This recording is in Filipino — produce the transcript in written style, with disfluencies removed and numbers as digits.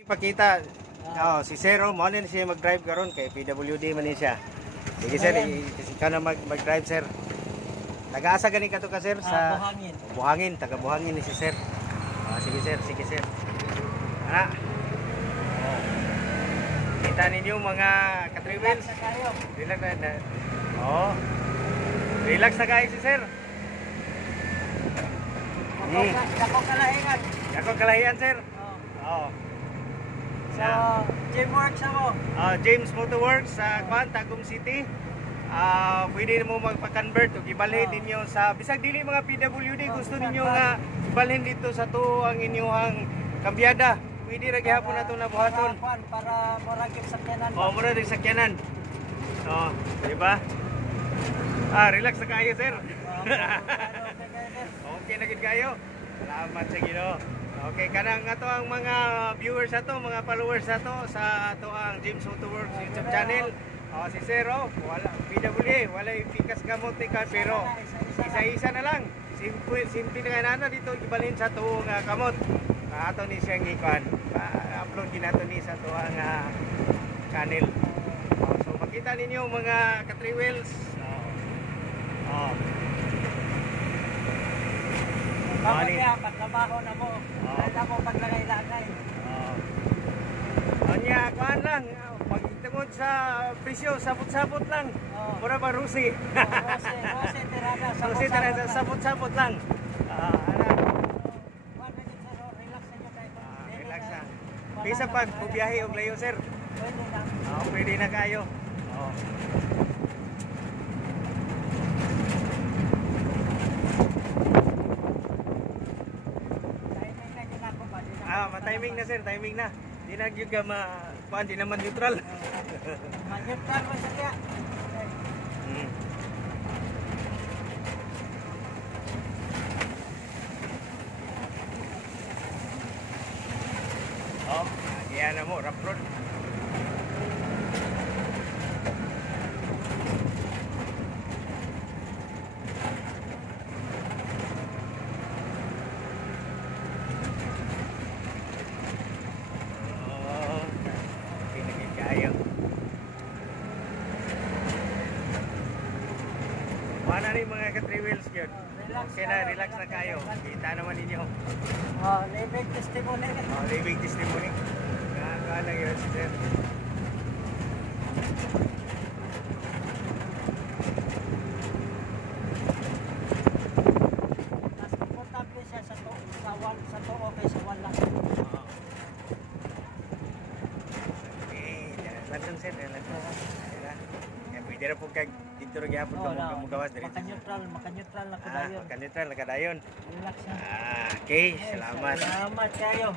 Ipakita. Oh, si Sir, mo na siya mag-drive karon kay PWD man ni siya. Sige sir, kasi ka na mag-drive sir. Taga-asa gani ka to ka sir sa Buhangin. Buhangin, taga Buhangin ni si sir. Sige sir, sige sir. Oh. Kita ninyo mga ka-travels. Relax na. Oh. Relax na kayo si sir. Dako kalahian. Dako kalahian sir. Oh. So, Jameworks ako. James Motorworks sa Tagum City. Pwede mo magpa-convert o ibalhin ninyo sa bisag dili mga PWD gusto ninyo nga ibalhin dito sa to ang inyong kambyada. Pwede ra gihapon nato na buhaton para moragig sakyanan. Mura rin sakyanan. Di ba? Relax na kayo, sir. Okay na gid kayo. Salamat sa Ginoo. Okay, kanang ato ang mga viewers ato, mga followers ato sa ato ang James Motorworks YouTube channel. Si Zero, wala PWD, wala ipikas gamot ka pero isa-isa na lang. Simple na kanana dito ibalhin sa tuong kamot. Ato ni siyang ikuan. Upload din nato ni sa tuong channel. So makita ninyo mga ka-3 wheels. Bakit kaya pagtrabaho na mo? Kahit ako paglagay-lagay. Kanya, kuhaan lang. Pagtungod sa presyo, sabot-sabot lang. Mura ba Rusi? Rusi tirada. Rusi tirada, sabot-sabot lang. Relax na. Bisa pag bubiyahe o layo, sir? Pwede na. Pwede na kayo. Timing na sir, timing na. Di na gyud ka kuan di naman neutral. Neutral mo siya. Diyan na mo, rough road. Mana rin mga ka-3 wheels yun. Okay na, relax na kayo. Kita naman ninyo. Living testimony. Living testimony. Kaya lang yun, sir. Mas komportable siya sa to okay sa wala. Langsung sir, langsung. Pwede na po kag dito rin gihapon ka mugawas dito. Maka-neutral na kadayon. Maka-neutral na kadayon. Relax na. Okay, salamat. Salamat kayo.